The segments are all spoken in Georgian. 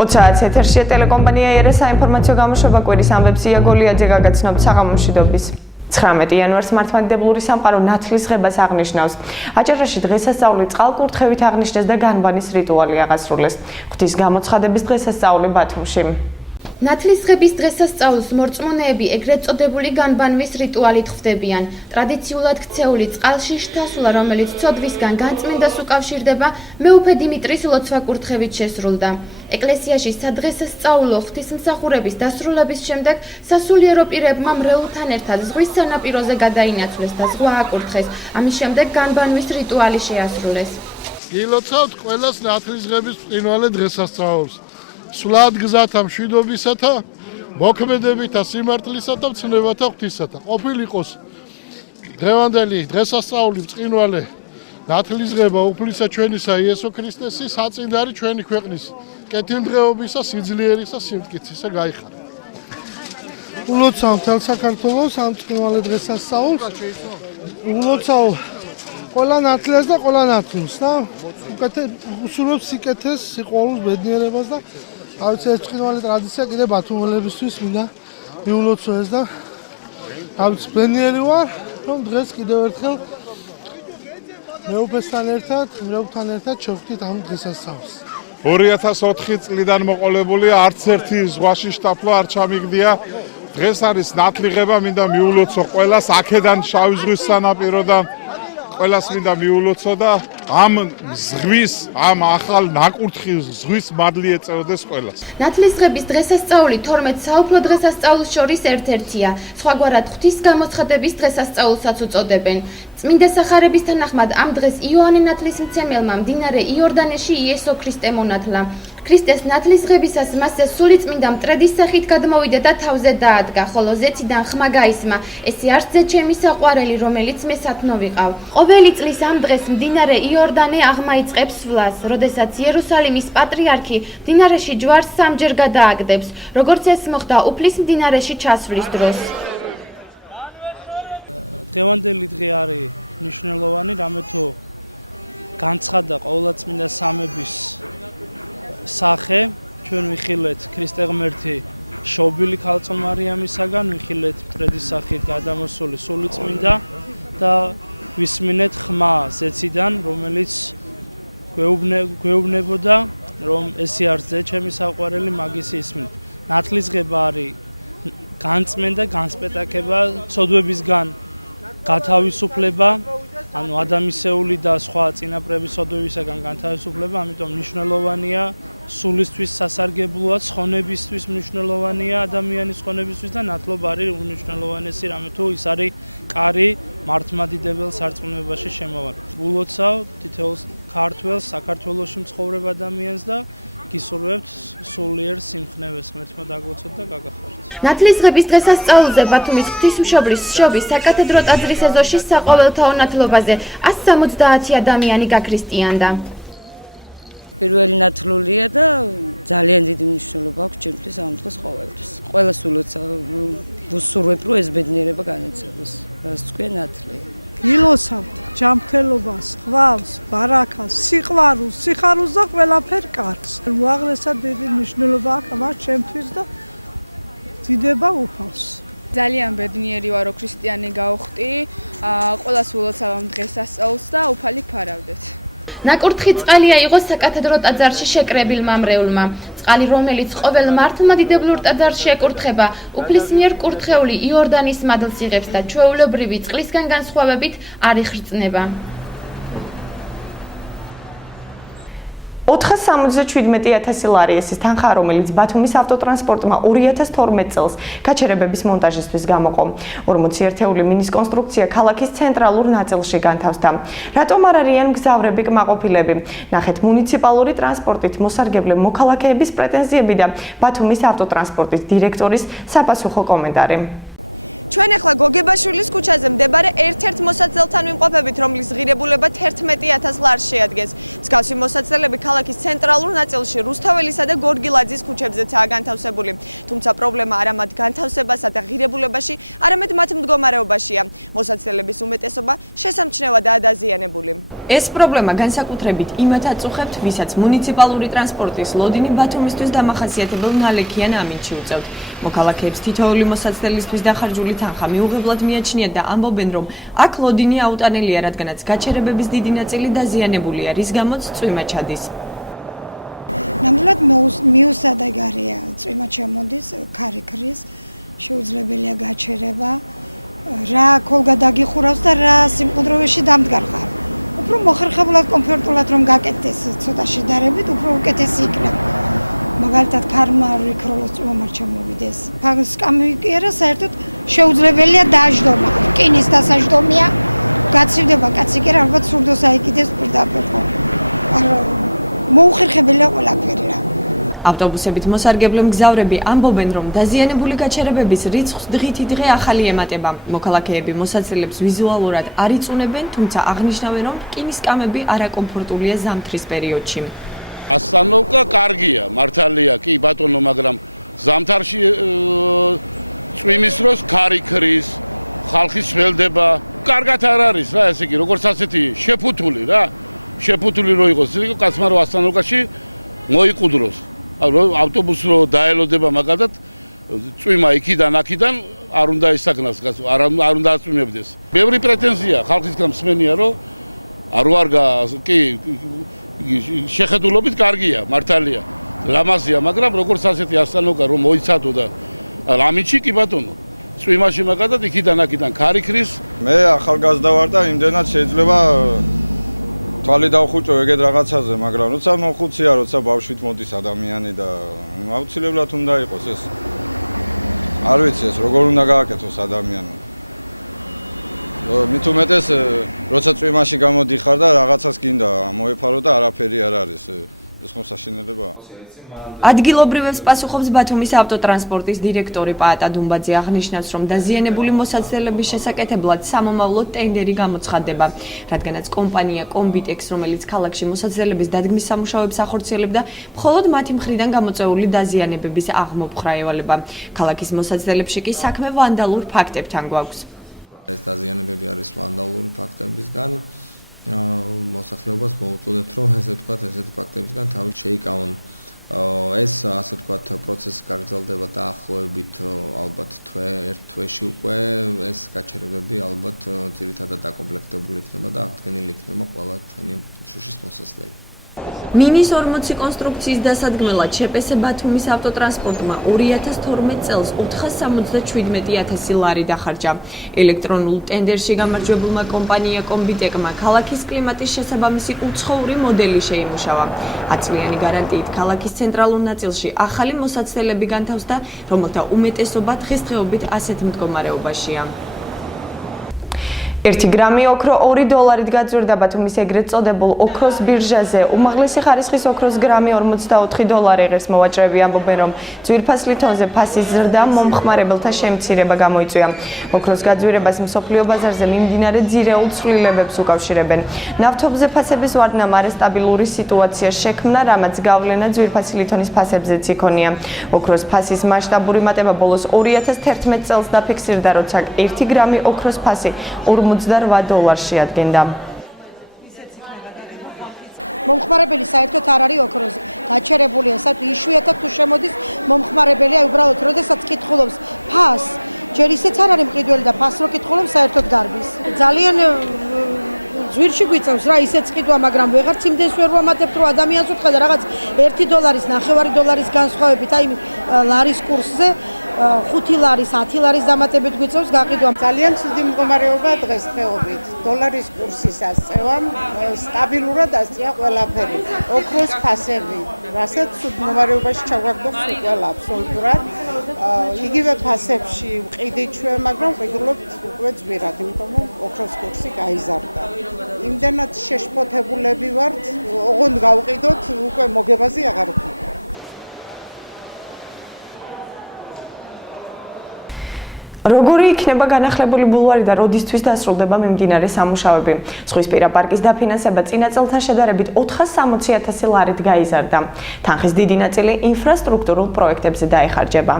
20 ეთერშია ტელეკომპანია ერა საინფორმაციო გამოშვება კვირის ამბებს იაგოლიაძე გაგაცნობთ საღამომშვიდობის 19 იანვარს მართლმადიდებლური სამყარო ნათლისღებას აღნიშნავს. აჭარაში დღესასწაული წყალკურთხევით აღნიშნეს და განბანის რიტუალი აღასრულეს. ღვთის გამოცხადების დღესასწაული ბათუმში. ნათლისღების დღესასწაულს მორწმუნეები ეგრეთ წოდებული განბანვის რიტუალით ხვდებიან. ტრადიციულად ქცეული წყალში შთასვლა, რომელიც ცოდვისგან განწმენდას უკავშირდება, მეუფე დიმიტრის ლოცვა-კურთხევით შესრულდა. ეკლესიაში სადღესასწაულო ღვთისმსახურების დასრულების შემდეგ სასულიერო პირებმა მრევლთან ერთად ზღვის სანაპიროზე გადაინაცვლეს და ზღვა აკურთხეს. ამის შემდეგ განბანვის რიტუალი შეასრულეს. გილოცავთ ყველას ნათლისღების ბრწყინვალე დღესასწაულს. სულად გზათა მშვიდობისათა, მოქმედებითა სიმართლისა და მცნებათა ღვთისათა. ყოფილიყოს დღევანდელი დღესასწაული ბრწყინვალე ნათლისღება უფლისა ჩვენისა იესო ქრისტესი საწინდარი ჩვენი ქვეყნის კეთილდღეობისა, სიძლიერისა, სიმტკიცისა გაიხარა. ულოცავ მთელ საქართველოს ამ ბრწყინვალე დღესასწაულს. ულოცავ ყველა ნათლეს და ყველა ნათლს და უსურვებ სიკეთეს, სიყვარულს, ბედნიერებას და ავიც ეს ბრწყინვალე ტრადიცია კიდე ბათუმელებისთვის მინდა მიულოცო ეს და ავიც ბედნიერი ვარ, რომ დღეს კიდევ ერთხელ მეუფესთან ერთად, მრევლთან ერთად შევხვდით ამ დღესასწაულს. 2004 წლიდან მოყოლებული არც ერთი ზღვაში შტაფლა არ ჩამიგდია. დღეს არის ნათლიღება, მინდა მიულოცო ყველას აქედან შავი ზღვის სანაპიროდან ყველას მინდა მიულოცო და ამ ზღვის, ამ ახალ ნაკურთხის ზღვის მადლი ეწეოდეს ყველას. ნათლისღების დღესასწაული 12 საუფლო დღესასწაულს შორის ერთ-ერთია. სხვაგვარად ღვთის გამოცხადების დღესასწაულსაც უწოდებენ. წმინდა სახარების თანახმად ამ დღეს იოანე ნათლისმცემელმა მდინარე იორდანეში იესო ქრისტე მონათლა. ქრისტეს ნათლისღებისას მასზე სული წმინდა მტრედის სახით გადმოვიდა და თავზე დაადგა, ხოლო ზეციდან ხმა გაისმა: "ესე არც ზე ჩემი საყვარელი, რომელიც მე სათნო ვიყავ." ყოველი წლის ამ დღეს მდინარე იორდანე აღმა იწყებს სვლას, როდესაც იერუსალიმის პატრიარქი მდინარეში ჯვარს სამჯერ გადააგდებს, როგორც ეს მოხდა უფლის მდინარეში ჩასვლის დროს. დღევანდელი დღე არის მნიშვნელოვანი, რამე თუ განცხადა ყოვლადწმინდა სამების სახე, ჩვენ ვიხილეთ ქრისტე ღმერთი შობილი ქალწულ მარიამისაგან, ვიხილეთ მტრედის სახით გადამოსული სულიწმინდა და ვისმინეთ ხმა ზეციდან, რომელიც გვეუბნებოდა, რომ ესე არც ზე ჩემი საყვარელი, მაგის ისმინეთ. ნათლისღება არის განწმენდა, განსპეტაკება, სოდვებისგან გათავისუფლება, ანუ ადამიანისეული და სხვა წინაპრების სოდვებისაგან განთავისუფლება, ამიტომ მნიშვნელოვანია სულისთვის სასარგებლოა, ცხონებისთვის მნიშვნელოვანია ადამიანის ცხონებისთვის და ნათლობა არის უნიშნელოვანესი, რამე თუ ის არის კარი მართლმადიდებელ სარწმუნოებაში შემავალი. ულოცავ თითოეულ ქართველს, საქართველოში მცხოვრებ ადამიანს და გისურვებთ სულიერ სიმხნევეს, ღმერთმა დაგლოცოთ და გაგახარეთ. ნათლისღების დღესასწაულზე ბათუმის ღვთისმშობლის შობის საკათედრო ტაძრის ეზოში საყოველთაო ნათლობაზე 170 ადამიანი გაქრისტიანდა. პირველი ნათლულია და ძალიან დიდი მნიშვნელობა აქვს ჩემთვის ამ დღეს ყოველთვის. ყველას ვუსურვებ, რომ ეს ბედნიერება განეცადოს, რაც თქვია ნათლია. ილოცავთ ჯანმრთელობას, ხვავს, ბარაქას, სიყვარულს, სიხარულს და ყველაფერ კარგს. უაღრესად დიდი მნიშვნელობა აქვს ამას ჩემთვის და დიდება უფალს. ძალიან ბედნიერი ვარ, რომ ქრისტიანი გავხდი. ყველას ულოცავ ამ დღესასწაულს და უფალი ფარავდეთ. ნაკურთხი წყალი აიღო საკათედრო ტაძარში შეკრებილმა მრევლმა. წყალი, რომელიც ყოველ მართლმადიდებლურ ტაძარში ეკურთხება, უფლის მიერ კურთხეული იორდანის მადლს იღებს და ჩვეულებრივი წყლისგან განსხვავებით არ იხრწნება. 477,000 ლარი-ის თანხა, რომელიც ბათუმის ავტოტრანსპორტმა 2012 წელს გაჩერებების მონტაჟისთვის გამოყო. 40 ერთეული მინის კონსტრუქცია ქალაქის ცენტრალურ ნაწილში განთავსდა. რატომ არ არიან მგზავრები კმაყოფილები? ნახეთ მუნიციპალური ტრანსპორტით მოსარგებლე მოქალაქეების პრეტენზიები და ბათუმის ავტოტრანსპორტის დირექტორის საპასუხო კომენტარი. ჩვენ ახლა გოგებაშვილის ქუჩაზე მდებარე ერთ-ერთ მოსაცდელთან ვიმყოფებით, რომლის ღირებულება 11,000 ლარს შეადგენს. მსგავსი მოსაცდელები ქალაქის ცენტრალურ ნაწილში, რუსთაველისა და გორგილაძის ქუჩებზეცაა განთავსებული. თუმცა პრობლემა არა მათ განთავსებასა და ღირებულებაში, არამედ მათ მდგომარეობაშია. მოსაცდელების უმეტესობა შესამჩნევადაა დაზიანებული. ეს პრობლემა განსაკუთრებით იმათ აწუხებთ, ვისაც მუნიციპალური ტრანსპორტის ლოდინი ბათუმისთვის დამახასიათებელ ნალექიან ამინდში უწევთ. მოქალაქეებს თითოეული მოსაცდელისთვის დახარჯული თანხა მიუღებლად მიაჩნიათ და ამბობენ, რომ აქ ლოდინი აუტანელია, რადგანაც გაჩერებების დიდი ნაწილი დაზიანებულია, რის გამოც წვიმა ჩადის. ნამდვილად მიუსადეგარია, წვიმა ჩამოდის, ქარი ქრის, შეუძლებელია გაჩერება. რა ქოლგა დაგიხურავს და რა სიმყუდროვეში დამდგარ ხარ. უფრო მოხერხებულად, კომფორტულად რომ გაკეთდეს ცოტა შედარებით, უფრო უკეთესი იქნება. მაგალითად, ქარმა რიქროლოს წვიმა არ ჩამოვიდეს. სკამიკერა საერთოდ შეუძლებელია დაждდომა. რკინის დასაждდომია. გაცივდება კაცი კი რა, ალბათ სურდოს აიკიდეს პირდაპირ. არა მოუხერხებელია ყველაფერი რა. ავტობუსებით მოსარგებლე მგზავრები ამბობენ, რომ დაზიანებული გაჩერებების რიცხვს დღითი დღე ახალი ემატება. მოქალაქეები მოსაცდელებს ვიზუალურად არ იწუნებენ, თუმცა აღნიშნავენ, რომ რკინის კამები არაკომფორტულია ზამთრის პერიოდში. ასწავლოკა კარგია, მართალია კი ბატონო, მაგრამ ზამთარში წვიმის დროს ქარი ქრის, ხალხი სველდება. კარგად არ არის რა, ესე იგი, როგორც ასეთი შეფუთული რა. შეფუთული რო იყოს, ისე კაცმა რო ასწავლოკაში მოიყუდროს. ავტობუსი რო დაელოდება მაგალითად წვიმა იქიდან აქიდან არ უნდა ისაგნას, არ უნდა აწვიმებდეს. ბევრი პრეტენზია ხალხისგან მსმენია, რომ კი შეხედულობით კარგია, მართალია. ლამაზია, მაგრამ როგორც ასეთი ასწავლოკა რომ მოიცადო და ამინდში კი ბატონო. წვიმაში მაგალითად იქიდან აქიდან ქარი ქრის. მე ახალგაზრდა ვარ და იმდენად შეიძლება თვალი დავხუჭო ეგეთ რაღაცაზე, მაგრამ როცა მოხუცია, როცა ბავშვით მოდის ადამიანი და აუცილებლად უნდა იყოს ეს. არ ვიცი ეს როგორ უნდა გააკეთოს ადამიანმა. მით უმეტეს როცა წვიმაში გამოდიხარ და რაღაცას გინდა მოეფარო და არაფერი არ არის. ეს ხომ საშინელებაა. ადგილობრივებს პასუხობს ბათუმის ავტოტრანსპორტის დირექტორი პაატა დუმბაძე, აღნიშნავს, რომ დაზიანებული მოსაცდელების შესაკეთებლად სამომავლო ტენდერი გამოცხადდება, რადგანაც კომპანია კომბიტექს, რომელიც ქალაქში მოსაცდელების დადგმის სამუშაოებს ახორციელებდა, მხოლოდ მათი მხრიდან გამოწვეული დაზიანებების აღმოფხრა ევალება. ქალაქის მოსაცდელებში კი საქმე ვანდალურ ფაქტებთან გვაქვს. ეს დაზიანებები არის ვანდალური ფაქტებისგან. მოსახლეობას მოუწოდებთ, რომ ესე ვთქვათ, ესეთი ფაქტებისგან თავი შეიკავონ. ეს ასე ვთქვათ პროცესი გაგრძელდება დაახლოებით ალბათ ერთ თვეში უკვე ეს გაჩერებები ალბათ ძირითადად დაკომპლექტებული იქნება და აღდგენილი იქნება ყველა ჩვენი შუშის მოსაცდელი. მინის 40 კონსტრუქციის დასადგმელად შეპესე ბათუმის ავტოტრანსპორტმა 2012 წელს 477.000 ლარი დახარჯა. ელექტრონულ ტენდერში გამარჯვებულმა კომპანია კომბიტეკმა ქალაქის კლიმატის შესაბამისი უცხოური მოდელი შეიმუშავა. 10 წლიანი გარანტიით ქალაქის ცენტრალურ ნაწილში ახალი მოსაცდელები განთავსდა, რომელთა უმეტესობა დღესდღეობით ასეთ მდგომარეობაშია. 1 გრამი ოქრო $2 გაძვირდა ბათუმის ეგრეთ წოდებულ ოქროს ბირჟაზე. უმაღლესი ხარისხის ოქროს გრამი $44 ღირს. მოვაჭრეები ამბობენ, რომ ძვირფასი თონზე ფასის ზრდა მომხმარებელთა შემცირება გამოიწვია. ოქროს გაძვირებას მსოფლიო ბაზარზე მიმდინარე ძირეულ ცვლილებებს უკავშირებენ. ნავთობზე ფასების ვარდნამ არასტაბილური სიტუაცია შექმნა, რამაც გავლენა ძვირფასი ლითონის ფასებზეც იქონია. ოქროს ფასის მასშტაბური მატება ბოლოს 2011 წელს დაფიქსირდა, როცა 1 გრამი ოქროს ფასი $48 შეადგენდა. მომხმარებელი საერთოდ არ არის ოქროზე გაჩერებულია, საერთოდ იშვიათად თუ შემოდის მომხმარებელი, აი უბრალოდ როდესაც კითხულობს ფას, ჯერ ისეც არ არის მყიდველი და ფას რო კითხულობს საერთოდ გარბის. ძალიან ძვირში გვიწევს რა ისეც ყიდვა, მაგრამ ვეღარც იმდენს ვერ ვამატებთ, რომ ადამიანს უთხრა და რაღაც $1 $9 განსხვავებით, აი ლარის კურსზე 5 ლარის, 10 ლარის დამატებით გვიწევს გაყიდვა. ძალიან ცუდი მდგომარეობა დღესდღეობით. დოლარის კურსის ასწევამ სტაბილურად ასწია ყველაფერი. ოქროს ფასები, რასაც ცუდ მდგომარეობაში ჩავაგდობს ყველა აბსოლუტურად. იგივე ფასებში ვყიდით ჩვენ, მაგრამ ვყიდულობთ უკვე ძვირად, იმიტომ რომ ოქროს კურსი გაიზარდა. იმდენად შეშფოთებულები ვართ, ოღონდ გავყიდოთ, უკვე მოგებაზე აღარ ვქნა. როგორი იქნება განახლებული ბულვარი და როდისთვის დასრულდება მიმდინარე სამუშაოები? ზღვისპირა პარკის დაფინანსება წინა წელთან შედარებით 460.000 ლარით გაიზარდა. თანხის დიდი ნაწილი ინფრასტრუქტურულ პროექტებზე დაიხარჯება.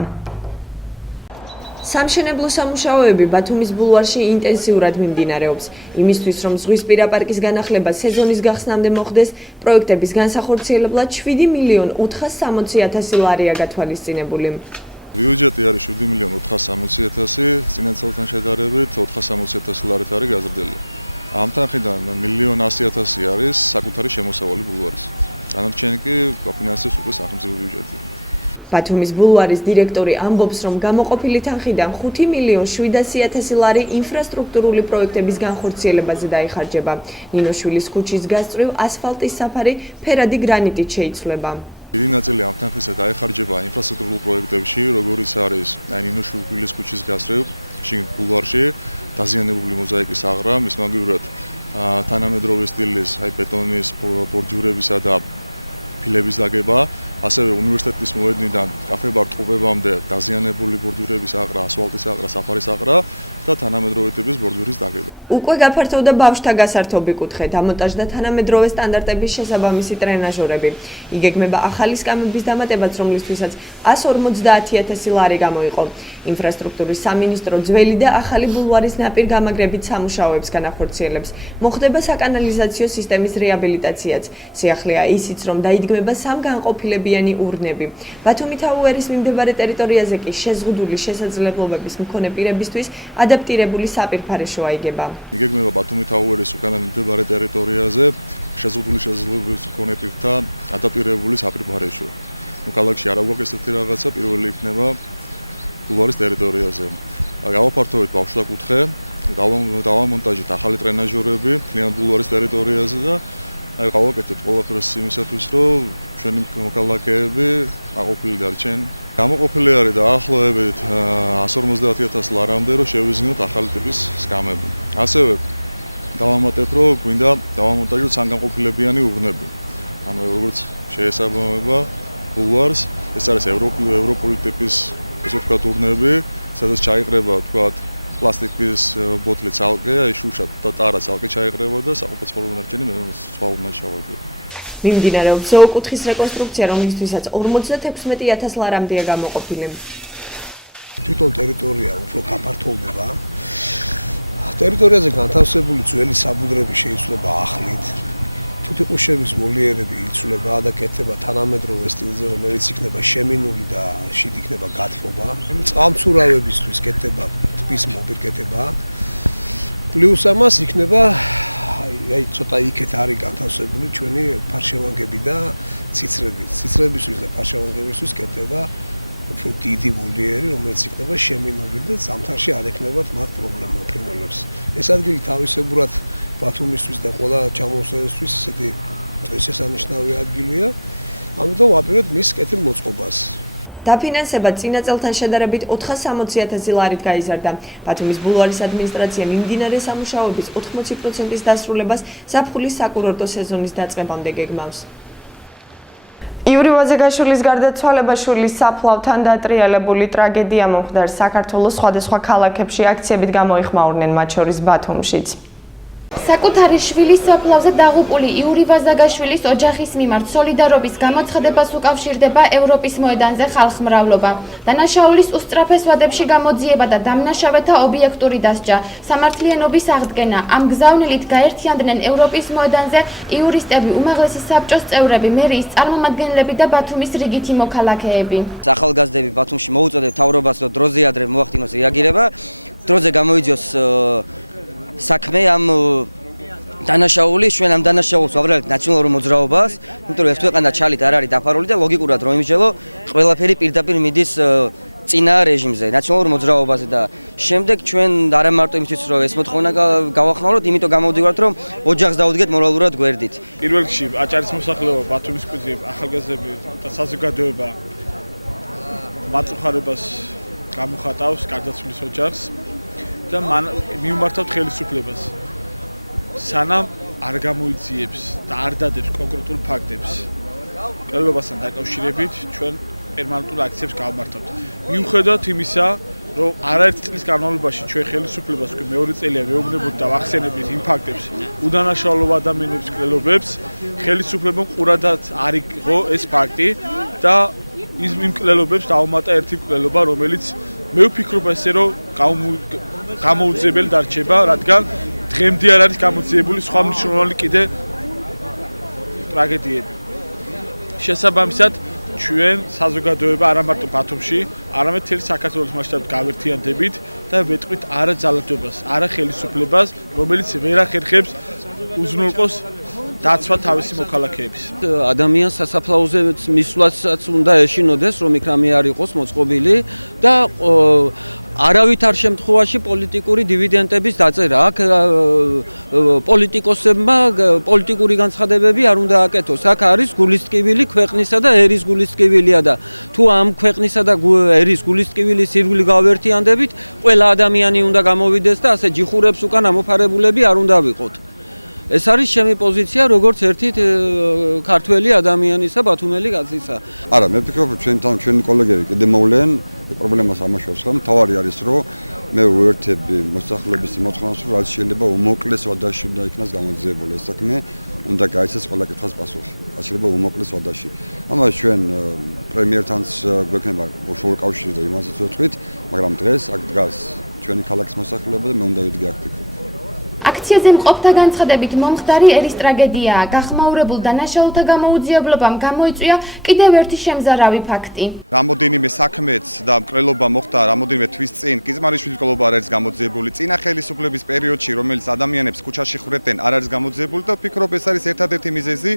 სამშენებლო სამუშაოები ბათუმის ბულვარში ინტენსიურად მიმდინარეობს. იმისთვის, რომ ზღვისპირა პარკის განახლება სეზონის გახსნამდე მოხდეს, პროექტების განსახორციელებლად 7.460.000 ლარია გათვალისწინებული. ბიუჯეტი არის 7.460.000, წინა წელთან შედარებით 460.000 ლარით არის გაზრდილი. ამ თანხიდან 1.100.000 არის საკუთარი შემოსავალი ბულვარის. დანარჩენი კი გაფინანსებს უკვე სახელმწიფო ბიუჯეტი. ბათუმის ბულვარის დირექტორი ამბობს, რომ გამოყოფილი თანხიდან 5.700.000 ლარი ინფრასტრუქტურული პროექტების განხორციელებაზე დაიხარჯება. ნინოშვილის ქუჩის გასწვრივ ასფალტის საფარი ფერადი გრანიტით შეიცვლება. დიდი ნაწილი ამ თანხისა დაიხარჯება ინფრასტრუქტურულ პროექტებში, როგორიც არის ნინოშვილის ქუჩის გასწვრივ, შიგნით ბულვარში დაზიანებული მოზაიკის აღრა, მის მაგივრად თანამედროვე სტილის ბეტონის ბორჯურებისა და ფილების დაგება, ასევე უნივერსიტეტის მოედნიდან კაფე-ბარ ტყუპებამდე დაზიანებული ბორჯურების აღრა, ასფალტის აღრა, საფარის აღრა და თანამედროვე ტიპის ბორჯურის დაგება. უკვე გაფართოვდა ბავშვთა გასართობი კუთხე, დამონტაჟდა თანამედროვე სტანდარტების შესაბამისი ტრენაჟორები. იგეგმება ახალი სკამების დამატებაც, რომლისთვისაც 150.000 ლარი გამოიყო. ინფრასტრუქტურის სამინისტრო ძველი და ახალი ბულვარის ნაპირ გამაგრებით სამუშაოებს განახორციელებს. მოხდება საკანალიზაციო სისტემის რეაბილიტაციაც. სიახლეა ისიც, რომ დაიდგმება სამგანყოფილებიანი ურნები. ბათუმი-თაუერის მიმდებარე ტერიტორიაზე კი შეზღუდული შესაძლებლობების მქონე პირებისთვის ადაპტირებული საპირფარეშო აიგება. იგეგმება ბათუმი-თაუერის უკანა მიმდებარე ტერიტორიაზე შეზღუდული შესაძლებლობების მქონე პირთა ადაპტირებული საპირფარეშო. ქალაქში არ აქვს ესეთი რაღაცა, პირველი იქნება ბულვარის ტერიტორიაზე. გავაფართოვეთ ბავშვთა კუთხე, დავამონტაჟეთ ახალი ტრენაჟორები მთლიან ბულვარის ტერიტორიაზე და გავაკეთეთ ყველაფერს იმისათვის, რომ ჩვენი მოქალაქეები აყოფილი დარჩენ. გამოყოფილი არის დაახლოებით 150.000 ლარამდე, რომ შევიზნოთ ახალი ტიპის სკამები. ასევე დავამატეთ, რომ გვინდა დავამონტაჟოთ სამგანყოფილებიანი ურნები. ანუ როგორც შეესაბამება ბულვარს, ეს არის ევროპული ტიპის ესე ვთქვათ ურნები, სადაც ჩაიყრება ვთქვათ პლასტიკის ბოთლი ცალკე, აი შუშა და ტარა ცალკე ჩაიყრება და საყოფაცხოვრებო ნარჩენი სხვა ურნად ჩავაგდება. მიმდინარეობს ზოოკუთხის რეკონსტრუქცია, რომლისთვისაც 56.000 ლარამდეა გამოყოფილი. თვითონ ტერიტორია უფრო გაფართოვდება. ტერიტორიაზე განთავსებული ძველი საბუდრები შეიცვლება ახლით. თუთიყუშების ვოლიერები იცვლება და კეთდება თანამედროვე სტილზე, რომელიც იქნება შემინული და შიგ იქნება გათბობა. წყალმცურავებისთვის კეთდება ტბის მოპირკეთება. პლუს ამას იქნება აი ცოტა იქეთ არის განთავსებული ჩვენი ფარშევანგები და ციცრები. ციცრებისთვის და ფარშევანგებისთვის კეთდება უფრო დიდი ვოლიერი, რომელიც იქნება შემინული და ზამთარში არ ექნებათ მათ პრობლემა ფრინველებს. ეს ადგილი თავისებურად ბათუმისთვის და ყველა ჩამოსვლისთვის ისეთი შესანიშნავი ადგილია. ამიტომ ვაპირებთ მის კეთილ მოწყობას. დაფინანსება წინა წელთან შედარებით 460.000 ლარით გაიზარდა. ბათუმის ბულვარის ადმინისტრაცია მიმდინარე სამუშაოების 80%-ის დასრულებას ზაფხულის საკურორტო სეზონის დაწყებამდე გეგმავს. იური ვაზეგაშვილის გარდაცვალებაშვილის საფლავთან დატრიალებული ტრაგედია მომხდარ საქართველოს სხვადასხვა ქალაქებში აქციებით გამოიხმაურნენ, მათ შორის ბათუმშიც. საკუთარი შვილის საფლავზე დაღუპული იური ვაზაგაშვილის ოჯახის მიმართ სოლიდარობის გამოცხადებას უკავშირდება ევროპის მოედანზე ხალხმრავლობა. დანაშაულის უსწრაფეს ვადებში გამოძიება და დამნაშავეთა ობიექტური დასჯა, სამართლიანობის აღდგენა. ამ გზავნილით გაერთიანდნენ ევროპის მოედანზე იურისტები, უმაღლესი საბჭოს წევრები, მერიის წარმომადგენლები და ბათუმის რიგითი მოქალაქეები. ახალგაზრდები ბათუმში მოუწოდეთ მთავრობას, რომ დროზე ადრე მოახდინოს რეაგირება, დროზე გამოიძიოს საქმე ამ დანაშაული, ჩვენ ამ დანაშაულს ვაბრალეთ ნაციონალურ მოძრაობას, იმიტომ რომ ეს ქვეყანა ჩალით არ არის დაფარული და ლოგიკურად რომ იმჟელო, ყველაფერი პირდაპირ მიდის წინა რეჟიმზე, ნაციონალურ მოძრაობაზე და შემდეგ ჩვენ არა მარტო იმისთვის რომ ეს მოთხოვნა გავახმაუროთ, იმიტომ გამოვდივართ რომ ოჯახს დაუდგეთ მორალურად გვერდით. პირველ რიგში აჭარის მოსახლეობა, ბათუმის კუთხე, ახალგაზრდები და საზოგადოება მაწუხარებას გამოხატავს გარდაცვლის ოჯახს. და მიუმართავთ ხელისუფლებას. სანამ არ გამოიძიებს და არ დადებს კონკრეტულ ფაქტებს მკვლელობასთან დაკავშირებით, ჩვენ პერმანენტულ აქციებს გავმართავთ. მიუხედავად იმისა, რომ არაერთი წლის განმავლობაში ჩვენ ხელისუფლებას უკვე მეორე წელია ვეუბნებოდით და ვახსენებდით იმ ფაქტებს, უდანაშაულო ადამიანების მკვლელობებს, ხელისუფლებამ ყურადღებას არ იღო ეს ფაქტი და იმ მკვლელობებს დაუმატა ერთი მკვლელობა, რომელიც მე ვფიქრობ ესე რომ გამოუძლებელი დარჩება, რადგან დღემდე არ არის გამოძიებული სხვა მნიშვნელოვანი კიდე ტრაგედიები. შესაბამისად, ჩვენ საზოგადოება არა მარტო ბათუმში, არამედ მთელი საქართველოს მასშტაბით გავერთიანდებით და ვეტყვით არა ძალადობას, არა ხელისუფლებას, რომელიც ვერ ახერხებს უზრუნველყოს დაცვა თავისი მოქალაქეების. ადამიანს სასაფლაოზე მისვლასაც უნდა ეშინოდეს, რომ იქ რამე არ იყოს მოწყობილი და არავითარ შემთხვევაში პოლიტიკური დივიდენდების დაწერა. აქ პოლიტიკოსებმა პოლიტიკური განცხადებები არ უნდა აკეთოს. აქ არის გულისტკივილი ქვეყნისა და ერის გულისტკივილია და თუ ამ ქვეყნისა და ერის გულისტკივილის ირგვლივ გავერთიანდებით, ყველა ადამიანი უნდა გამოვიდეს და ასე ჯიხურებს უკან ამოფარებულები არ უნდა ვიყოთ. ეს არის ჩემი პოზიცია, როგორც ერთი ქართველი ადამიანისა, ბათუმელი კაცისა. არა, მე ვფიქრობ, ჩვენი კოლეგები კიდე მოვლენ პრობლემას ამაშავს ხომ? თავარი არის, რომ მე ვუერთები მოსახლეობის მოთხოვნას, რომ რაც შეიძლება უმოკლეს ვადაში უნდა იქნას გამოძიებული ეს საქმე, უნდა გაიცეს ყველა კითხვის პასუხი. რაც შეიძლება უმოკლეს ვადაში. ამას ჩვენ პრემიერთანაც გვექნება უშუალო კავშირი და იმასაც ვეთქვით, მაგრამ დღეს აქ დგას ჩვენი ქალაქის მოსახლეობა და მე უნდა ვიდგე აქ ფიქრობ. აქციაზე მყოფთა განცხადებით მომხდარი ერის ტრაგედიაა. გახმაურებულ დანაშაულთა გამოუძიებლობამ გამოიწვია კიდევ ერთი შემზარავი ფაქტი. რამოდენიმე საქმეც და მკვლელობა მოხდა რამოდენიმე თვის წინ, კიზმარიშვილის მკვლელობა არ არის გამოძიებული. წინა ხელისუფლების პერიოდში, რომელიც ადამიანებს ქუჩაში ხვდებდნენ, არ არის გამოძიებული და ვფიქრობ, ეს არის ერთადერთი მიზეზი,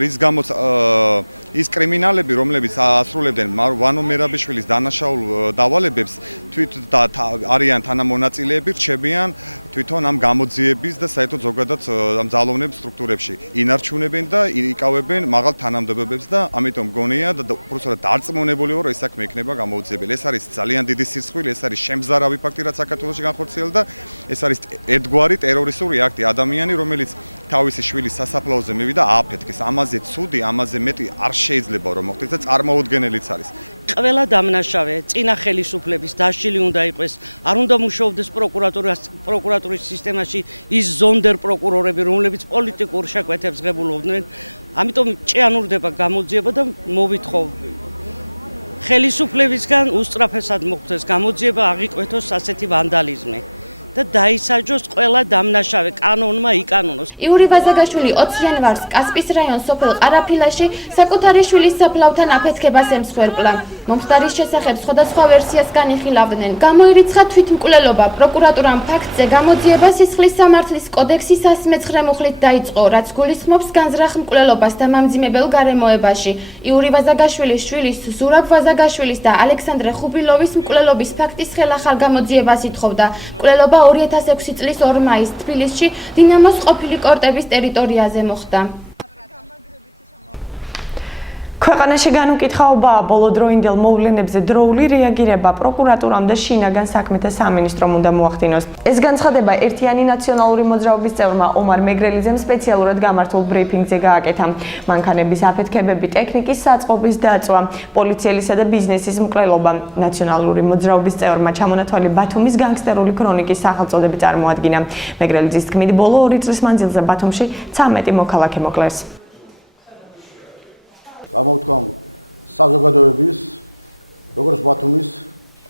რის გამოც ის კრიმინალები, რომლებიც ასრულებდნენ ვანო მერაბიშვილის დანაშაულ დავალებებს, არიან თანამონაწილეები, რჩებიან თვითონ ამ გამოძიების და საერთოდ ზოგადად ამ ძალოვნებ სტრუქტურებში ინარჩუნებენ და იკავებენ მაღალ თანამდებობებს და ამიტომ მგონია და უბრალოდ დარწმუნებული ვარ, რომ ეს საქმე იქნება გამოუძიებელი. ეს არის ძალიან დიდი სირცხვილი, ეს არის შემზარავი ფაქტი, რაც საქართველოში განხორციელდა და ეს არის ერთგვარი ტერორისტული აქტი. ადამიანი, რომელიც თავისი შვილის სასაფლაოზე მივიდა, ააფეთქეს. ამაზე ცუდი, ამაზე მეტი არ შეიძლება რომ მოხდეს და წარმოუდგენელიც არის. ყველა დამნაშავე წინა ხელისუფლების დაშლილი უნდა იყოს, არ უნდა მუშაობდეს პროკურატურის სისტემაში ის ზონდერ პროკურორები, რომლებიც პოლიტიკურ შეკვეთებს ღებულობდნენ. ამიტომ ჭიანურდება გამოძიება და მოვითხოვ ხელისუფლებისგან უსწრაფესად მოხდეს გამოძიება, აღიკვეთოს ასეთი ვანდალიზმი და დაისაჯოს ყველა დამნაშავე კანონმა იკანონოს. იური ვაზაგაშვილი 20 იანვარს კასპის რაიონის სოფელ ყარაფილაში საკუთარი შვილის საფლავთან აფეთქებას ემსხვერპლა. მომხდარის შესახებ სხვადასხვა ვერსიას განიხილავდნენ. გამოირიცხა თვითმკვლელობა. პროკურატურამ ფაქტზე გამოძიება სისხლის სამართლის კოდექსის 119 მუხლით დაიწყო, რაც გულისხმობს განზრახ მკვლელობას და მამძიმებელ გარემოებაში. იური ვაზაგაშვილის შვილის ზურაბ ვაზაგაშვილის და ალექსანდრე ხუბილოვის მკვლელობის ფაქტის ხელახალ გამოძიებას ითხოვდა. მკვლელობა 2006 წლის 2 მაისს თბილისში დინამოს ყოფილი კორტების ტერიტორიაზე მოხდა. ქვეყანაში განუკითხაობაა ბოლოდროინდელ მოვლენებზე დროული რეაგირება პროკურატურამ და შინაგან საქმეთა სამინისტრომ უნდა მოახდინოს. ეს განცხადება ერთიანი ნაციონალური მოძრაობის წევრმა ომარ მეგრელიძემ სპეციალურად გამართულ ბრიფინგზე გააკეთა. მანქანების აფეთქებები, ტექნიკის საწყობის დაწვა, პოლიციელისა და ბიზნესის მკვლელობა. ნაციონალური მოძრაობის წევრმა ჩამონათვალი ბათუმის განგსტერული ქრონიკის სახელწოდები წარმოადგინა. მეგრელიძის თქმით, ბოლო 2 წლის მანძილზე ბათუმში 13 მოქალაქე მოკლეს. გამოვთქვამ საზოგადოების, როგორც ბათუმის,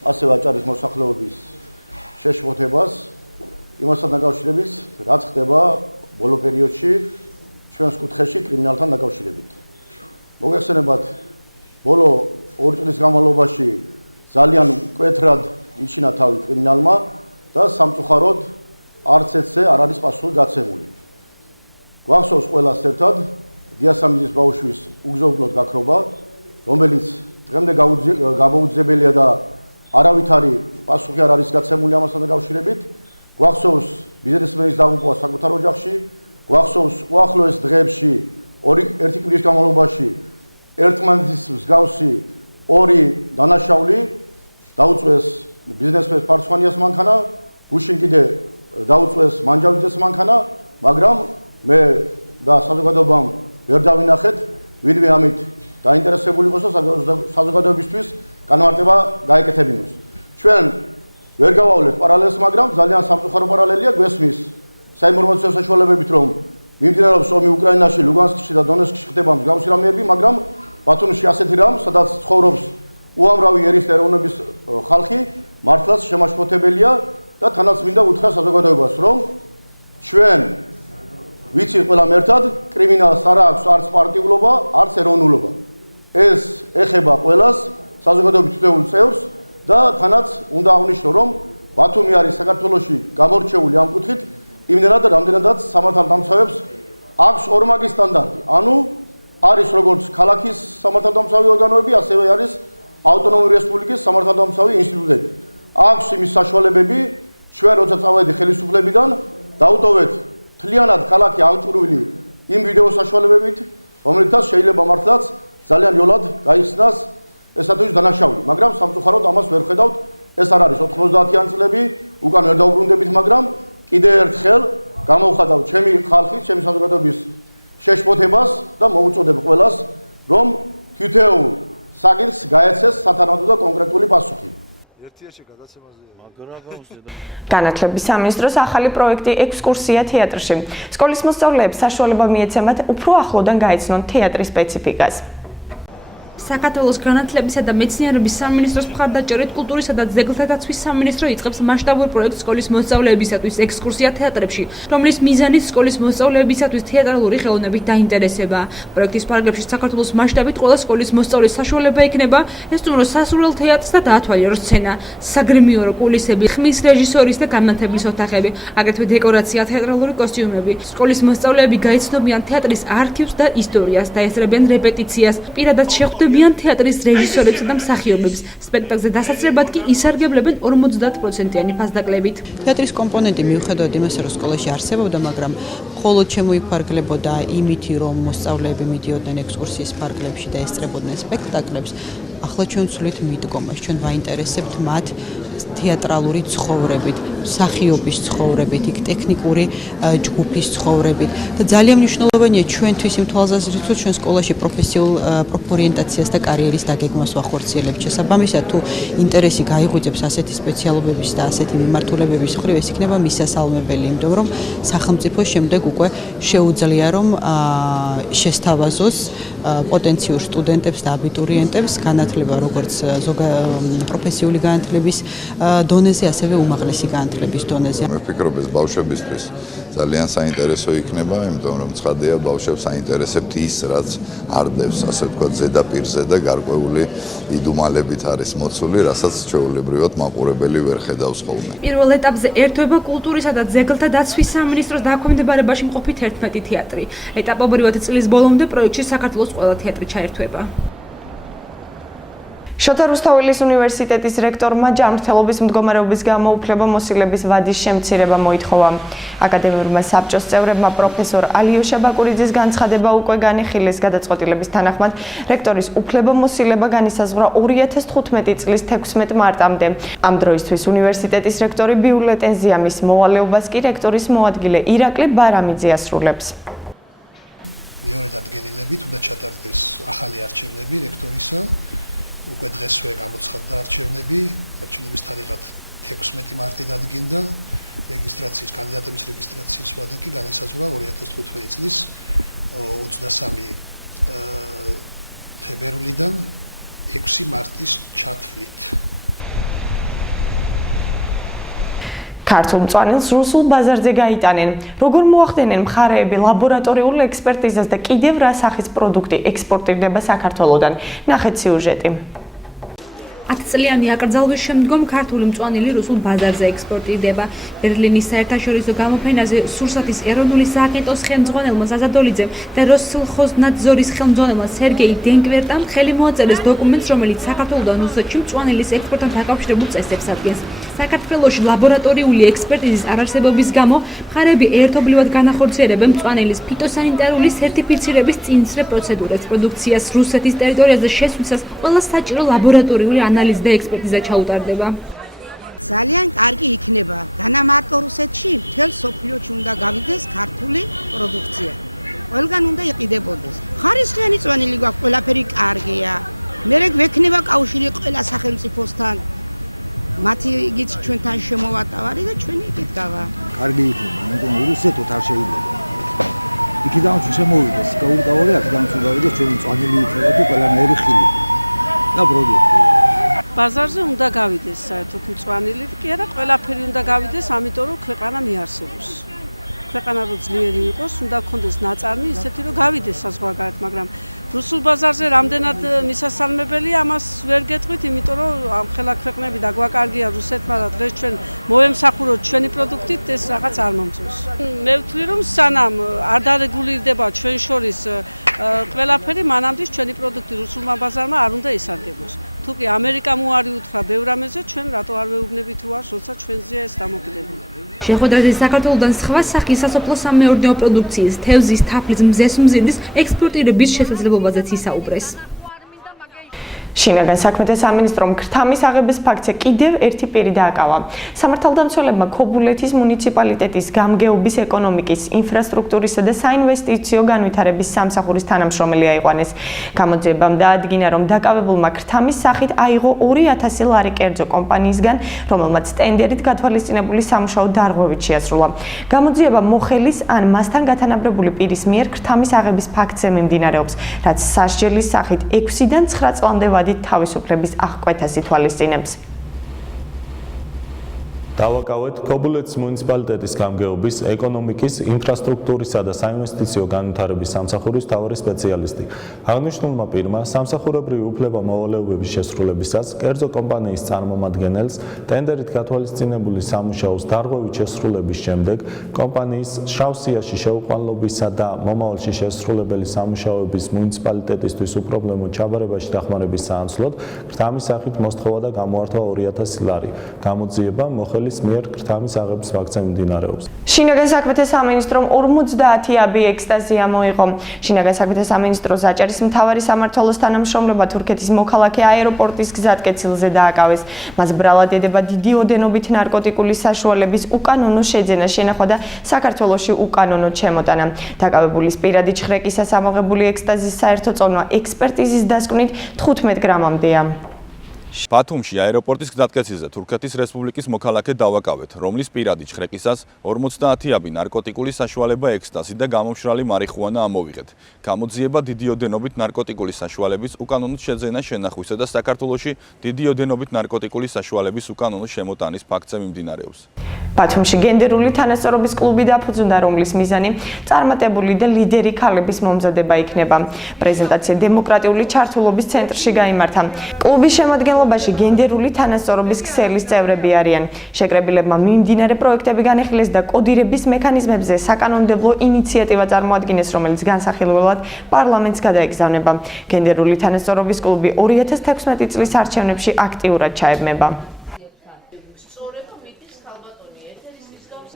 ასევე აჭარის მოსახლეობის შეშფოთებას იმასთან დაკავშირებით, რაც ხდება ბოლო პერიოდში ჩვენს კუთხეში კრიმინალთან დაკავშირებით. მოგეხსენებათ, ბოლო 2 წლის განმავლობაში ძალიან მკვეთრად იჩინა თავი კრიმინალმა და სამწუხაროდ არც ერთზე არ არის პასუხი გაცემული. გვახსოვს ყველას ერთად დიასამიძის ბავშვის უგზობლოდ გაქრობა, რომელიც დღემდე გამოუძიებელია და არავითარი პასუხი არ არის გაცემული ამასთან დაკავშირებით. გვახსოვს ბიზნესმენის დაღუპვა საკუთარ ოჯახში, გვახსოვს უახლოეს დღეებში ერთი კვირის განმავლობაში ერთმანეთის მსგავსი 2 დანაშაული დაუწვეს ბიზნესმენის ფარცხანიას მანქანა, გუშინ კიდე დაუწვეს მანჯავიძეს მანქანა, მაგრამ მე და საზოგადოებამ ვერ დავინახეთ, ვინმე ამით დაინტერესებული იყოს და საზოგადოებისთვის განმარტება გაეკეთებინოს. ჩვენ ვერ გავავლეთ პარალელს, მაგრამ ძალიან სამწუხარო პარალელია გვესმის საინფორმაციო საშუალებებით, რომ მიმდინარეობს ომი უკრაინაში, ლუგანსკში და დონეცკში ხდება მსგავსი რამეები, მაგრამ ბათუმში ასეთი რამ, სადაც ცხოვრობს უამრავი ერის ეროვნების ხალხი მართლაც შემაშფოთებელია და თანაც მინდა უთხრა საზოგადოებას, რომ ჩვენ ვიცი ყველამ ერთად, კრიმინალს არ აქვს არც პარტიულობა, არც ეროვნულობა. ეს ეხება ყველას, საზოგადოების თითოეულ წევრს და თანაც უნდა აღნიშნო, რომ ბათუმი არის საქართველოში გამორჩეული ამ კუთხით, იმდენად რამდენადაც სამართალდამცავებს აქვს ორმაგი სტანდარტი. ანუ არის როგორც ქალაქის სამართალდამცავი ორგანოები, ასევე არის ავტონომიური რესპუბლიკის სამართალდამცავი ინსტიტუტები. აქვს იმის საშუალებები, ჩვენ როცა წავედი ხელისუფლებიდან, დავტოვეთ მთლიანად ქალაქი აღჭურვილი იმ ვიდეო საშუალებებით, რომლითაც შეიძლება მართლაც ძალიან იოლად გაიხსნას ესათვის დანაშაული, მაგრამ სამწუხაროდ ამას ვერ ხედავთ. ეს არ არის 90-იან წლები, უკან ვერ დაუბრუნდებით, მაგრამ კიდევ ერთხელ გამოვხატავ ჩემი ხალხის, ჩემი საზოგადოების შეშფოთებას და მოუწოდებ ყველას, რომ თითოეულ საგირს გაეცეს სათანადო და კონკრეტული პასუხი. განათლების სამინისტროს ახალი პროექტი ექსკურსია თეატრში. სკოლის მოსწავლეებს საშუალება მიეცემათ უფრო ახლოდან გაეცნონ თეატრის სპეციფიკას. საქართველოს განათლებისა და მეცნიერების სამინისტროს მხარდაჭერით კულტურისა და ძეგლთა დაცვის სამინისტრო იწყებს მასშტაბურ პროექტს სკოლის მოსწავლეებისათვის ექსკურსია თეატრებში, რომლის მიზანიც სკოლის მოსწავლეებისათვის თეატრალური ხელოვნებით დაინტერესება. პროექტის ფარგლებში საქართველოს მასშტაბით ყველა სკოლის მოსწავლეს საშუალება ექნება ესტუმროს სასურველ თეატრს და დაათვალიეროს სცენა, საგრიმიორო კულისები, ხმის რეჟისორის და განმანათებლის ოთახები, აგრეთვე დეკორაცია, თეატრალური კოსტიუმები. სკოლის მოსწავლეები გაიცნობიან თეატრის არქივს და ისტორიას, დაესწრებიან რეპეტიციას, პირადად შეხვდებიან თეატრის რეჟისორებსა და მსახიობებს. სპექტაკლზე დასაცრებად კი ისარგებლებენ 50%-იანი ფასდაკლებით. თეატრის კომპონენტი მიუხედავად იმისა, რომ სკოლაში არსებობდა, მაგრამ მხოლოდ შემოიფარგლებოდა იმითი, რომ მოსწავლეები მიდიოდნენ ექსკურსიის ფარგლებში და ესწრებოდნენ სპექტაკლებს, ახლა ჩვენ ვცვლით მიდგომას, ჩვენ ვაინტერესებთ მათ თეატრალური ცხოვრებით, მსახიობის ცხოვრებით, იქ ტექნიკური ჯგუფის ცხოვრებით და ძალიან მნიშვნელოვანია ჩვენთვის იმ თვალსაზრისით, რომ ჩვენ სკოლაში პროფესიულ პროფორიენტაციას და კარიერის დაგეგმას ვახორციელებთ. შესაბამისად, თუ ინტერესი გაიღვიძებს ასეთი სპეციალობების და ასეთი მიმართულებების მხრივ, ეს იქნება მისასალმებელი, იმიტომ რომ სახელმწიფო შემდეგ უკვე შეუძლია რომ შესთავაზოს პოტენციურ სტუდენტებს და აბიტურიენტებს განათლება როგორც პროფესიული განათლების დონეზე, ასევე უმაღლესი განათლების დონეზე. ვფიქრობ, ეს ბავშვებისთვის ძალიან საინტერესო იქნება, იმიტომ რომ ცხადია ბავშვებს აინტერესებთ ის, რაც არდევს, ასე ვთქვათ, ზედაპირზე და გარკვეული იდუმალებით არის მოცული, რასაც ჩვეულებრივად მაყურებელი ვერ ხედავს ხოლმე. პირველ ეტაპზე ერთვება კულტურისა და ძეგლთა დაცვის სამინისტროს დაქვემდებარებაში მყოფი 11 თეატრი. ეტაპობრივად წლის ბოლომდე პროექტში საქართველოს ყველა თეატრი ჩაერთვება. შოთა რუსთაველის უნივერსიტეტის რექტორმა ჯანმრთელობის მდგომარეობის გამო უფლებამოსილების ვადის შემცირება მოითხოვა. აკადემიურმა საბჭოს წევრებმა პროფესორ ალიოშა ბაკურიძის განცხადება უკვე განიხილეს. გადაწყვეტილების თანახმად რექტორის უფლებამოსილება განისაზღვრა 2015 წლის 16 მარტამდე. ამ დროისთვის უნივერსიტეტის რექტორი ბიულეტენზია, მის მოვალეობას კი რექტორის მოადგილე ირაკლი ბარამიძე ასრულებს. მეორე დადგენილებით უნდა ჩატარდეს ახალი არჩევნები რექტორისა. უკვე დღესვე გამოცხადდა არჩევნების თარიღად 16 მარტი დადგინდა, რეგისტრაციის კანდიდატების რეგისტრაციის ვადა კი განისაზღვრა 2015 წლის 23 თებერვლიდან 6 მარტის ჩათვლით. ქართულ მწვანილს რუსულ ბაზარზე გაიტანენ. როგორ მოახდენენ მხარეები ლაბორატორიულ ექსპერტიზას და კიდევ რა სახის პროდუქტი ექსპორტირდება საქართველოდან? ნახეთ სიუჟეტი. 10 წლიანი აკრძალვის შემდგომ ქართული მწვანილი რუსულ ბაზარზე ექსპორტირდება. ბერლინის საერთაშორისო გამოფენაზე სურსათის ეროვნული სააგენტოს ხელმძღვანელმა ზაზადოლიძემ და როსსელხოზნადზორის ხელმძღვანელმა სერგეი დენკვერტამ ხელი მოაწერეს დოკუმენტს, რომელიც საქართველოდან რუსეთში მწვანილის ექსპორტთან დაკავშირებულ წესებს ადგენს. საქართველოში ლაბორატორიული ექსპერტიზის არარსებობის გამო მხარეები ერთობლივად განახორციელებენ მწვანილის ფიტოსანიტარული სერტიფიცირების წინსწრე პროცედურას. პროდუქციას რუსეთის ტერიტორიაზე შესვლისას ყველა საჭირო ლაბორატორიული ანალიზი და ექსპერტიზა ჩაუტარდება. ძალიან კარგი იქნება. განა მარტო რუსეთში, მთელ სოფლიოში უნდა გავიდეს ქართული პროდუქცია. ყველგან უნდა იყიდებოდეს. ხარისხიანი მწვანილი გვაქვს, ყველაფერი კარგია. მერე გვექნება კავშირი ყველა სახელმწიფოსთან. მათი იგიც ჩვენთან შემოვატავარი და ჩვენი იქით გავა. კარგი იქნება, მაგრამ რუსეთოთ არ შეიძლება. იქიდან თუ შემოვიდეს, გაურკავალი აქედან თუ გავიდეს, ჩვენი მწვანილი იქნება თუ ყველანაირი ხილი და პროდუქტი. ბაზარზე უნდა გავიდეს საერთოდ მწვანილი კი არა ყველაფერი უნდა გავიდეს ამიტომ რომ ქვეყანა მიარსებოს ქვეყანა რო ძლიერი იყოს უნდა გქონდეს ნაწარმი ისეთი რომ გავიდეს საზღვარგარეთ მაგრამ რუსულ ბაზარზე რამდენად მისასალმებელია ამას ვერ გეტყვით იმიტომ რომ ამ ხელა ქვეყნები და გვაკარგია რუსეთმა და დღეს ჩვენ მოემსახუროთ ჩვენი პროდუქტით ეს რაღაც არ მომწონს მე ვთვლი რომ სანამ არ დარეგულირდება ჩვენ შორის ყველაფერი მანამდე ჩვენი პროდუქტი რუსულმა ბაზარმა არ უნდა ისარგებლოს თუ კი ამერიკამ უარი უთხრა ბევრ ამაზე ჩვენ რატო არ ვეუბნებით უარს როცა ჩვენზეა ეს დამოკიდებული შეხვედრაზე საქართველოსთან სხვა სახის სასოფლო სამეურნეო პროდუქციის თევზის თაფლის მზეს მზირდის ექსპორტირების შესაძლებლობაზეც ისაუბრეს შინაგან საქმეთა სამინისტრომ ქრთამის აღების ფაქტზე კიდევ ერთი პირი დააკავა. სამართალდამცველებმა ქობულეთის მუნიციპალიტეტის გამგეობის ეკონომიკის, ინფრასტრუქტურისა და საინვესტიციო განვითარების სამსახურის თანამშრომელი აიყვანეს. გამოძიებამ დაადგინა, რომ დაკავებულმა ქრთამის სახით აიღო 2000 ლარი კერძო კომპანიისგან, რომელმაც ტენდერით გათვალისწინებული სამუშაო დარღვევით შეასრულა. გამოძიება მოხელის ან მასთან გათანაბრებული პირის მიერ ქრთამის აღების ფაქტზე მიმდინარეობს, რაც სასჯელის სახით 6-დან 9 წლამდე თავისუფლების აღკვეთას ითვალისწინებს. დავაკავეთ ქობულეთის მუნიციპალიტეტის გამგეობის, ეკონომიკის, ინფრასტრუქტურისა და საინვესტიციო განვითარების სამსახურის მთავარი სპეციალისტი. აღნიშნულმა პირმა სამსახურებრივი უფლება-მოვალეობების შესრულებისას კერძო კომპანიის წარმომადგენელს ტენდერით გათვალისწინებული სამუშაოს დარღვევით შესრულების შემდეგ კომპანიის შავსიაში შეუყვანლობისა და მომავალში შესრულებელი სამუშაოების მუნიციპალიტეტისთვის უპრობლემო ჩაბარებაში დახმარების საანცვლოდ ქრთამის სახით მოსთხოვა და გამოართვა 2000 ლარი. გამოძიება მოხელის მიერ ქრთამის აღების ფაქტზე მიმდინარეობს. შინაგან საქმეთა სამინისტრომ 50 აბი ექსტაზია მოიღო. შინაგან საქმეთა სამინისტროს აჭარის მთავარი სამმართველოს თანამშრომლობა თურქეთის მოქალაქე აეროპორტის გზატკეცილზე დააკავეს. მას ბრალად ედება დიდი ოდენობით ნარკოტიკული საშუალების უკანონო შეძენა, შენახვა და საქართველოში უკანონო ჩემოტანა. დაკავებულის პირადი ჩხრეკისას ამოღებული ექსტაზის საერთო წონა ექსპერტიზის დასკვნით 15 გრამამდეა. ბათუმში აეროპორტის გზატკეცილზე თურქეთის რესპუბლიკის მოქალაქე დავაკავეთ, რომლის პირადი ჩხრეკისას 50 აბი ნარკოტიკული საშუალება ექსტაზი და გამომშრალი მარიხუანა ამოვიღეთ. გამოძიება დიდი ოდენობით ნარკოტიკული საშუალების უკანონო შეძენა შენახვისა და საქართველოში დიდი ოდენობით ნარკოტიკული საშუალების უკანონო შემოტანის ფაქტზე მიმდინარეობს. ბათუმში გენდერული თანასწორობის კლუბი დაფუძნდა, რომლის მიზანი წარმატებული და ლიდერი ქალების მომზადება იქნება. პრეზენტაცია დემოკრატიული ჩართულობის ცენტრში გაიმართა. კლუბის შემადგენლობაში გენდერული თანასწორობის ქსელის წევრები არიან. შეკრებილებმა მიმდინარე პროექტები განეხილეს და კოდირების მექანიზმებზე საკანონმდებლო ინიციატივა წარმოადგინეს, რომელიც განსახილველად პარლამენტს გადაეგზავნება. გენდერული თანასწორობის კლუბი 2016 წლის არჩევნებში აქტიურად ჩაებმება.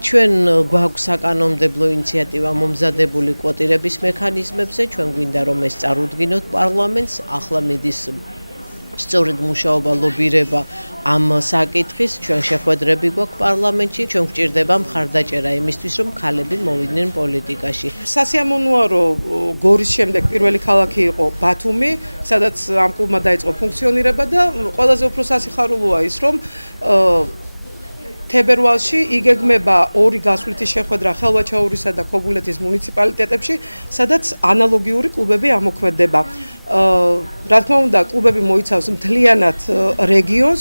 ჩვენ გვაქვს საკანონმდებლო ინიციატივა მომზადებული კვოტირების მექანიზმებზე, ჩვენ გვინდა რომ ეს წარუდგინოთ პარლამენტს, ახლა მიდის სწორედ მუშაობა ლობირება ამ საკითხის, ჩვენ შეხვედრები გვაქვს პარლამენტში, ჩვენ გვჭირდება მხარდაჭერა იმისთვის, რომ ქალები მოვიდნენ პოლიტიკაში. სასიამოვნოა, რომ გორის შემდეგ პირველი ქალაქი იყო ბათუმი, სადაც ამ კლუბმა დაიწყო ფუნქციონირება და ყველაზე უფრო სასიხარულოა ის, რომ თებერვალში იგეგმება 2 გასვლითი შეხვედრა ხელვაჩაურისა და ქობულეთის მუნიციპალიტეტებში, სადაც ანალოგიური კლუბები ამოქმედება. რა თქმა უნდა, კლუბები მოიცავს მთლიანად რეგიონს,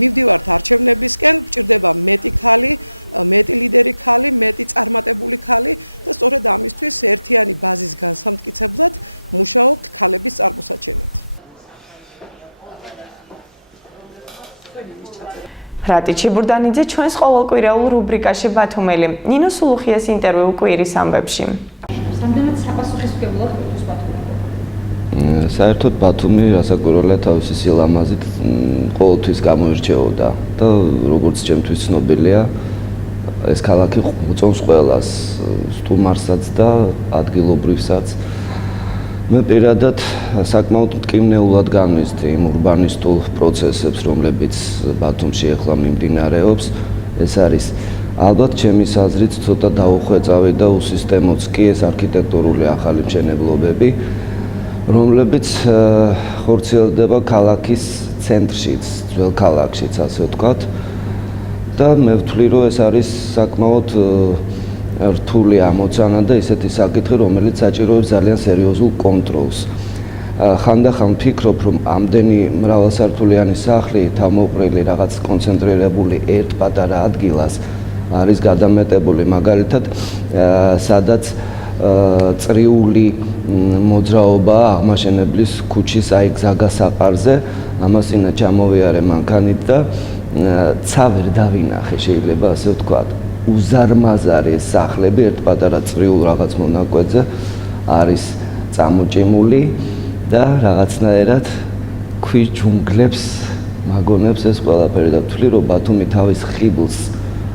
მივდივართ არჩევნებისკენ, გვჭირდება მეტი ქალი, მეტი ლიდერი ქალი, მეტი წარმატებული ქალი და სწორედ ამისთვის ერთიანი ბაზის განსამტკიცებლად მუშაობთ ქალების წარმოსაჩენად. რატი ჩიბურდანიძე ჩვენს ყოველკვირეულ რუბრიკაში ბათუმელი. ნინო სულუხიას ინტერვიუ კვირის ამბებში. რამდენად საპასუხისმგებლად ყოფს ბათუმი? საერთოდ ბათუმი რასაკვირველია თავისი სილამაზით ყოველთვის გამოირჩეოდა და როგორც ჩემთვის ცნობილია, ეს ქალაქი მოწონს ყველას, სტუმარსაც და ადგილობრივსაც. მე პირადად საკმაოდ მტკივნეულად განვიზდი იმ ურბანისტულ პროცესებს, რომლებიც ბათუმში ახლა მიმდინარეობს. ეს არის ალბათ ჩემის აზრით ცოტა დაუხვეწავი და უსისტემოც კი ეს არქიტექტურული ახალი მშენებლობები, რომლებიც ხორციელდება ქალაქის ცენტრშიც, ძველ ქალაქშიც, ასე ვთქვათ. და მე ვთვლი, რომ ეს არის საკმაოდ რთული ამოცანა და ისეთი საკითხი, რომელიც საჭიროებს ძალიან სერიოზულ კონტროლს. ხანდახან ვფიქრობ, რომ ამდენი მრავალსართულიანი სახლი თავმოყრილი რაღაც კონცენტრირებული ერთ პატარა ადგილას არის გადამეტებული, მაგალითად, სადაც წრიული მოძრაობა აღმაშენებლის ქუჩის აი გზაგასაყარზე, ამას წინა ჩამოვიარე მანქანით და ცა ვერ დავინახე, შეიძლება ასე ვთქვათ. უზარმაზარი სახლები ერთ პატარა წრიულ რაღაც მონაკვეთზე არის წამოჭიმული და რაღაცნაირად ქვის ჯუნგლებს მაგონებს ეს ყველაფერი და ვთვლი, რომ ბათუმი თავის ხიბლს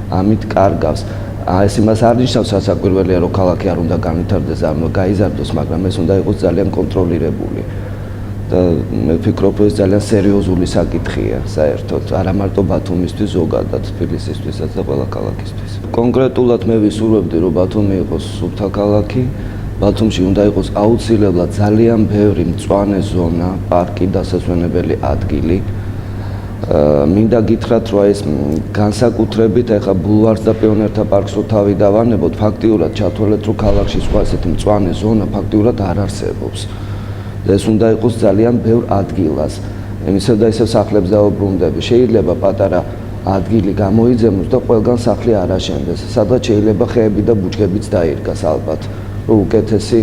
ამით კარგავს. ეს იმას არ ნიშნავს, სასაკვირველია, რომ ქალაქი არ უნდა განვითარდეს, არ უნდა გაიზარდოს, მაგრამ ეს უნდა იყოს ძალიან კონტროლირებული. და მე ვფიქრობ, რომ ეს ძალიან სერიოზული საკითხია საერთოდ, არა მარტო ბათუმისთვის, ზოგადად თბილისისთვისაც და ყველა ქალაქისთვის. კონკრეტულად მე ვისურვებდი, რომ ბათუმი იყოს სუფთა ქალაქი. ბათუმში უნდა იყოს აუცილებლად ძალიან ბევრი მწვანე ზონა, პარკი, დასასვენებელი ადგილი. მინდა გითხრათ, რომ ეს განსაკუთრებით ეხა ბულვარს და პიონერთა პარკს რო თავი დავანებოთ, ფაქტიურად ჩათვალეთ, რომ ქალაქში სხვა ესეთი მწვანე ზონა ფაქტიურად არ არსებობს. ეს უნდა იყოს ძალიან ბევრ ადგილას. იმისა და ისევ სახლებს დაუბრუნდები. შეიძლება პატარა ადგილი გამოიძებნოს და ყველგან სახლი არ აშენდეს. სადღაც შეიძლება ხეები და ბუჩქებიც დაირგას ალბათ, რომ უკეთესი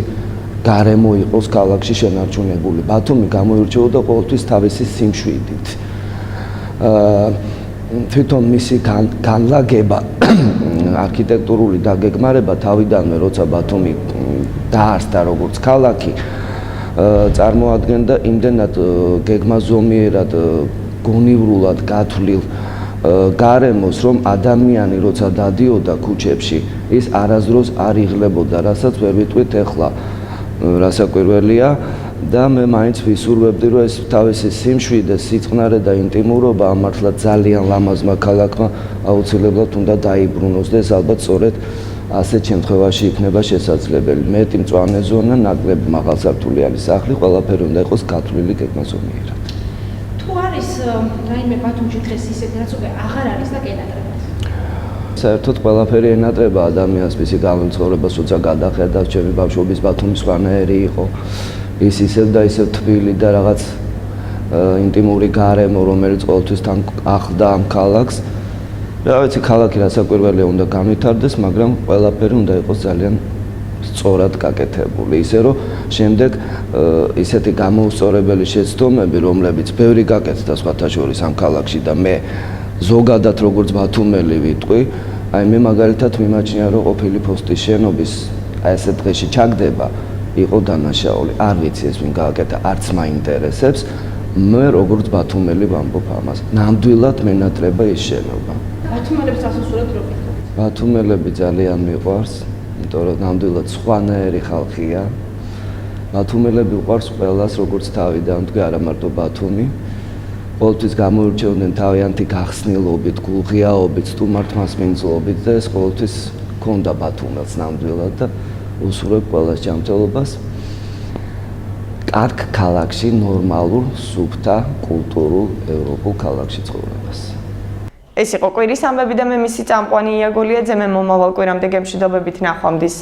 გარემო იყოს ქალაქში შენარჩუნებული. ბათუმი გამოირჩეოდა ყოველთვის თავისი სიმშვიდით. თვითონ მისი განლაგება, არქიტექტურული დაგეგმარება თავიდანვე, როცა ბათუმი დაარსდა როგორც ქალაქი, წარმოადგენდა იმდენად გეგმაზომიერად, გონივრულად გათვლილ გარემოს, რომ ადამიანი როცა დადიოდა ქუჩებში, ის არასდროს არ იღლებოდა, რასაც ვერ ვიტყვით ახლა, რასაკვირველია და მე მაინც ვისურვებდი, რომ ეს თავისი სიმშვიდე, სიწყნარე და ინტიმურობა ამ მართლა ძალიან ლამაზმა ქალაქმა აუცილებლად უნდა დაიბრუნოს და ეს ალბათ სწორედ ასეთ შემთხვევაში იქნება შესაძლებელი. მეტი მწვანე ზონა, ნაკლები მაღალსართულიანი სახლი, ყველაფერი უნდა იყოს გათვლილი გეგმაზომიერად. თუ არის რაიმე ბათუმში დღეს ისეთი, რაც უკვე აღარ არის და კენატრება. საერთოდ ყველაფერი ენატრება ადამიანს, მისი გამოცხოვრებას, როცა გადახედავს, ჩემი ბავშვობის ბათუმი სხვანაირი იყო. ის ისევ და ისევ თბილი და რაღაც ინტიმური გარემო, რომელიც ყოველთვის თან ახლდა ამ ქალაქს. რა ვიცი, ქალაქი რასაკვირველია უნდა განვითარდეს, მაგრამ ყველაფერი უნდა იყოს ძალიან სწორად გაკეთებული. ისე რომ შემდეგ ისეთი გამოუსწორებელი შეცდომები, რომლებიც ბევრი გაკეთდა სხვათა შორის ამ ქალაქში და მე ზოგადად როგორც ბათუმელი ვიტყვი, აი მე მაგალითად მიმაჩნია, რომ ყოფილი ფოსტის შენობის აი ესე დღეში ჩაგდება იყო დანაშაული. არ ვიცი ეს ვინ გააკეთა, არც მაინტერესებს. მე როგორც ბათუმელი ვამბობ ამას. ნამდვილად მენატრება ის შენობა. ბათუმელებს ასასურებთ რო გითხოთ. ბათუმელები ძალიან მიყვარს, იმიტომ რომ ნამდვილად სხვანაირი ხალხია. ბათუმელები უყვარს ყველას, როგორც თავიდან თქვი, არა მარტო ბათუმი. ყოველთვის გამოირჩეოდნენ თავიანთი გახსნილობით, გულღიაობით, სტუმართმასპინძლობით და ეს ყოველთვის ჰქონდა ბათუმელს ნამდვილად და უსურვებ ყველას ჯანმრთელობას. კარგ ქალაქში, ნორმალურ, სუფთა, კულტურულ, ევროპულ ქალაქში ცხოვრებას. ეს იყო კვირის ამბები და მე მისი წამყვანი იაგოლიაძე, მე მომავალ კვირამდე გემშვიდობებით ნახვამდის.